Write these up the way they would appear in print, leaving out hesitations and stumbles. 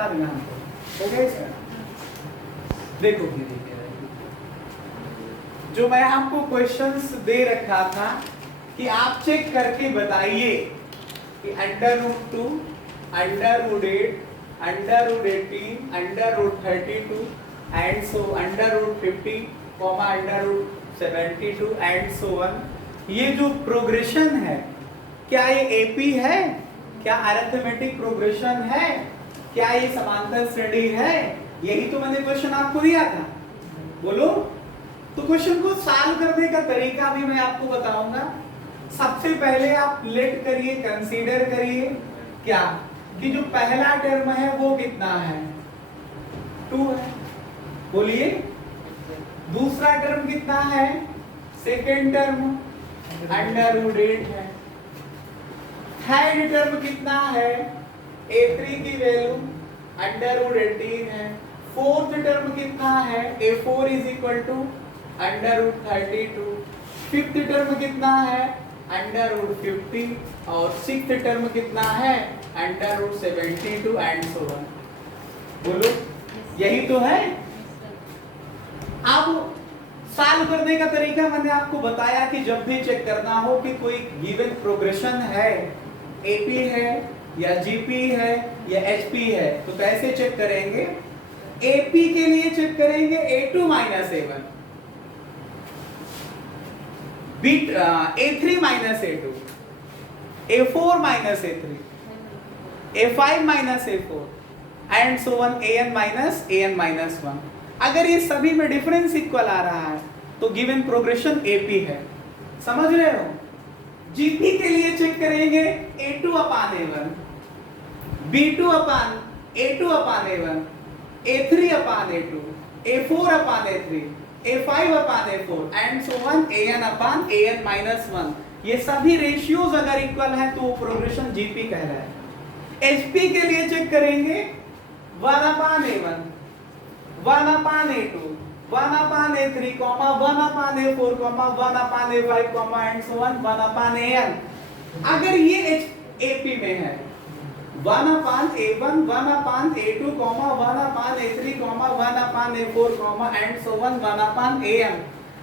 बता देना हमको, हो गया सर। देखो जो मैं आपको क्वेश्चंस दे रखा था कि आप चेक करके बताइए कि √2, √8, √18, √32 and so √50, √72 and so on, ये जो प्रोग्रेशन है क्या ये एपी है, क्या अरिथमेटिक प्रोग्रेशन है, क्या ये समांतर श्रेणी है? यही तो मैंने क्वेश्चन आपको दिया था, बोलो। तो क्वेश्चन को सॉल्व करने का तरीका भी मैं आपको बताऊंगा। सबसे पहले आप लेट करिए, कंसीडर करिए क्या कि जो पहला टर्म है वो कितना है, 2 है, बोलिए। दूसरा टर्म कितना है, सेकेंड टर्म √8 है। थर्ड टर्म कितना है, A3 की वैल्यू √18 है। फोर्थ टर्म कितना है, A4 is equal to √32। Fifth term कितना है, √50 और सिक्स्थ टर्म कितना है, √72 एंड सो ऑन। बोलो, यही तो है। अब सॉल्व करने का तरीका मैंने आपको बताया कि जब भी चेक करना हो कि कोई गिवन प्रोग्रेशन है, एपी है या जीपी है या एचपी है, तो कैसे चेक करेंगे? एपी के लिए चेक करेंगे A2 minus A1, A3 minus A2, A4 minus A3, A5 minus A4 and so on, AN minus 1। अगर ये सभी में डिफरेंस इक्वल आ रहा है तो गिवन प्रोग्रेशन एपी है, समझ रहे हो? जीपी के लिए चेक करेंगे A2 upon A1, B2 upon A2 upon A1, A3 upon A2, A4 upon A3, A5 upon A4 and so on, AN upon AN minus 1। ये सभी रेशियोज अगर इक्वल है तो वो प्रोग्रेशन जीपी कहलाए। एचपी के लिए चेक करेंगे 1 अपान A1, 1 upon A2, 1 upon A3, 1 upon A4, 1 upon A5, and so on, 1 upon AN। अगर ये एपी में है 1 अपान A1, 1 upon A2, 1 upon A3, 1 upon A4, and so on, 1 upon AN।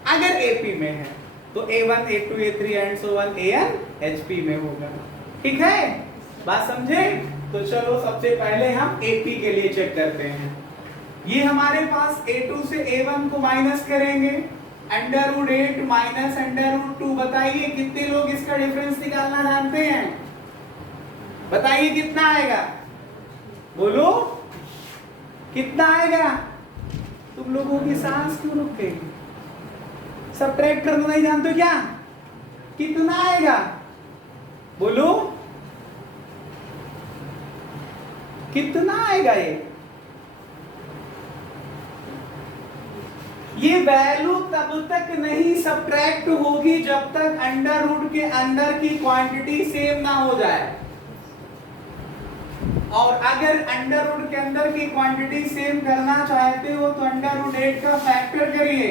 अगर AP में है तो A1, A2, A3 and so on, AN HP में होगा। ठीक है, बात समझे? तो चलो सबसे पहले हम एपी के लिए चेक करते हैं। ये हमारे पास A2 से A1 को माइनस करेंगे, √8 माइनस √2। बताइए कितने लोग इसका डिफरेंस निकालना जानते हैं? बताइए कितना आएगा, बोलो कितना आएगा? तुम लोगों की सांस क्यों रुक गई? सब्ट्रैक्ट करना नहीं जानते क्या? कितना आएगा, बोलो कितना आएगा? ये वैल्यू तब तक नहीं सब्ट्रैक्ट होगी जब तक अंडर रूट के अंदर की क्वांटिटी सेम ना हो जाए। और अगर अंडर रूट के अंदर की क्वांटिटी सेम करना चाहते हो तो √8 का फैक्टर करिए,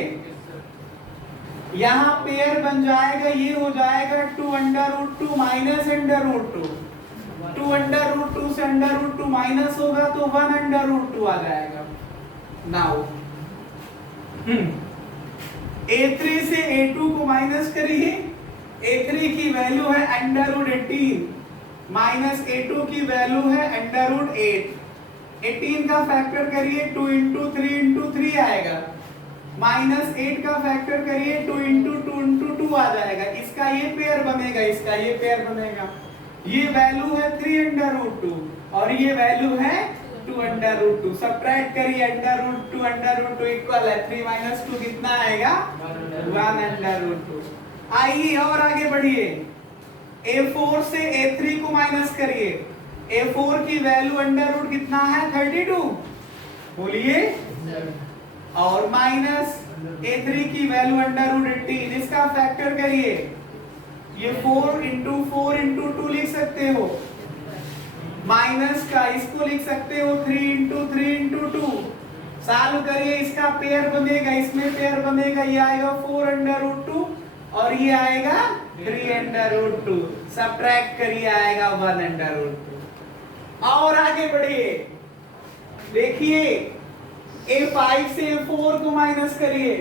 यहाँ पेयर बन जाएगा, ये हो जाएगा 2 √2 माइनस √2। 2 √2 से √2 माइनस होगा तो 1 √2 आ जाएगा। नाउ A3 से A2 को माइनस करिए, A3 की वैल्यू है √18 माइनस A2 की वैल्यू है √8। 18 का फैक्टर करिए 2 × 3 × 3 आएगा, माइनस 8 का फैक्टर करिए 2 × 2 × 2 आ जाएगा। इसका ये पेयर बनेगा, इसका ये पेयर बनेगा। ये वैल्यू है 3 √2 और ये वैल्यू है 2 √2। सब्ट्रैक्ट करिए √2 इक्वल है 3 - 2 कितना आएगा, 1 √2। आइए और आगे बढ़िए, A4 से A3 को माइनस करिए। A4 की वैल्यू √, कितना है, 32, बोलिए, और माइनस A3 की वैल्यू √18। इसका फैक्टर करिए, ये 4 × 4 × 2 लिख सकते हो, माइनस का इसको लिख सकते हो 3 × 3 × 2। सॉल्व करिए, इसका पेयर बनेगा, इसमें पेयर बनेगा, ये आएगा 4 √2 और ये आएगा 3 √2। सब्ट्रैक्ट करिए, आएगा 1 √2। और आगे बढ़िए, देखिए A5 से A4 को माइनस करिए।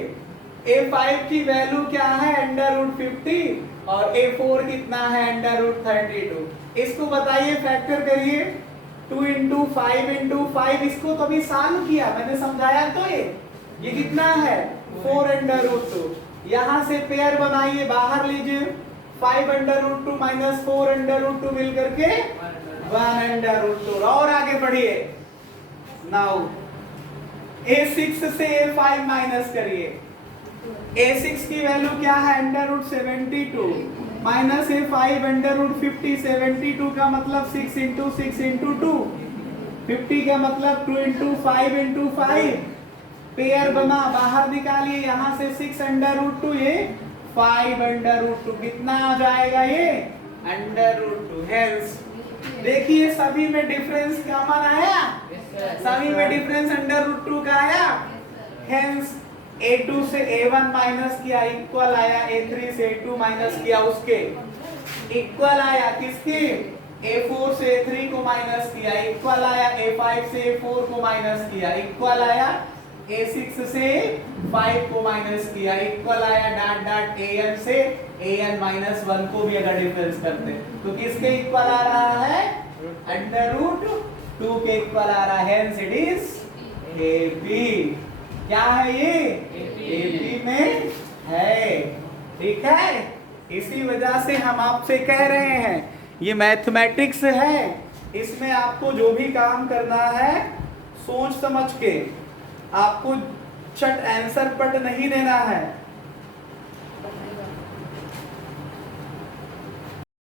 A5 की वैल्यू क्या है √50 और A4 कितना है √32। इसको बताइए, फैक्टर करिए। 2 × 5 × 5, इसको तो अभी सॉल्व किया मैंने, समझाया तो ये कितना है 4√2। यहाँ से पेयर बनाइए, बाहर लीजिए। 5√2 - 4√2 मिल करके 1√2। और आगे बढ़िए। नाउ A6 से A5 माइनस करिए। A6 की वैल्यू क्या है √72 माइनस A5 √50। 72 का मतलब 6 × 6 × 2, 50 का मतलब 2 × 5 × 5। पेयर बना, बाहर निकालिए। यहाँ से 6√2, ये 5√2, कितना आ जाएगा ये √2। हेंस देखिए सभी में डिफरेंस कॉमन आया, सभी में डिफरेंस √2 का आया। हेंस A2 से A1 माइनस किया, इक्वल आया। A3 से A2 माइनस किया, उसके इक्वल आया। किसके? A4 से A3 को माइनस किया, इक्वल आया। A5 से A4 को माइनस किया, इक्वल आया। A6 से 5 को माइनस किया, इक्वल आया। डॉट डॉट AN से AN-1 को भी अगर डिफरेंस करते तो किसके इक्वल आ रहा है √2 के इक्वल आ रहा है। Hence it is AB। क्या है ये AB में है, ठीक है। इसी वजह से हम आपसे कह रहे हैं ये मैथमेटिक्स है, इसमें आपको जो भी काम करना है सोच समझ के, आपको चट आंसर पट नहीं देना है।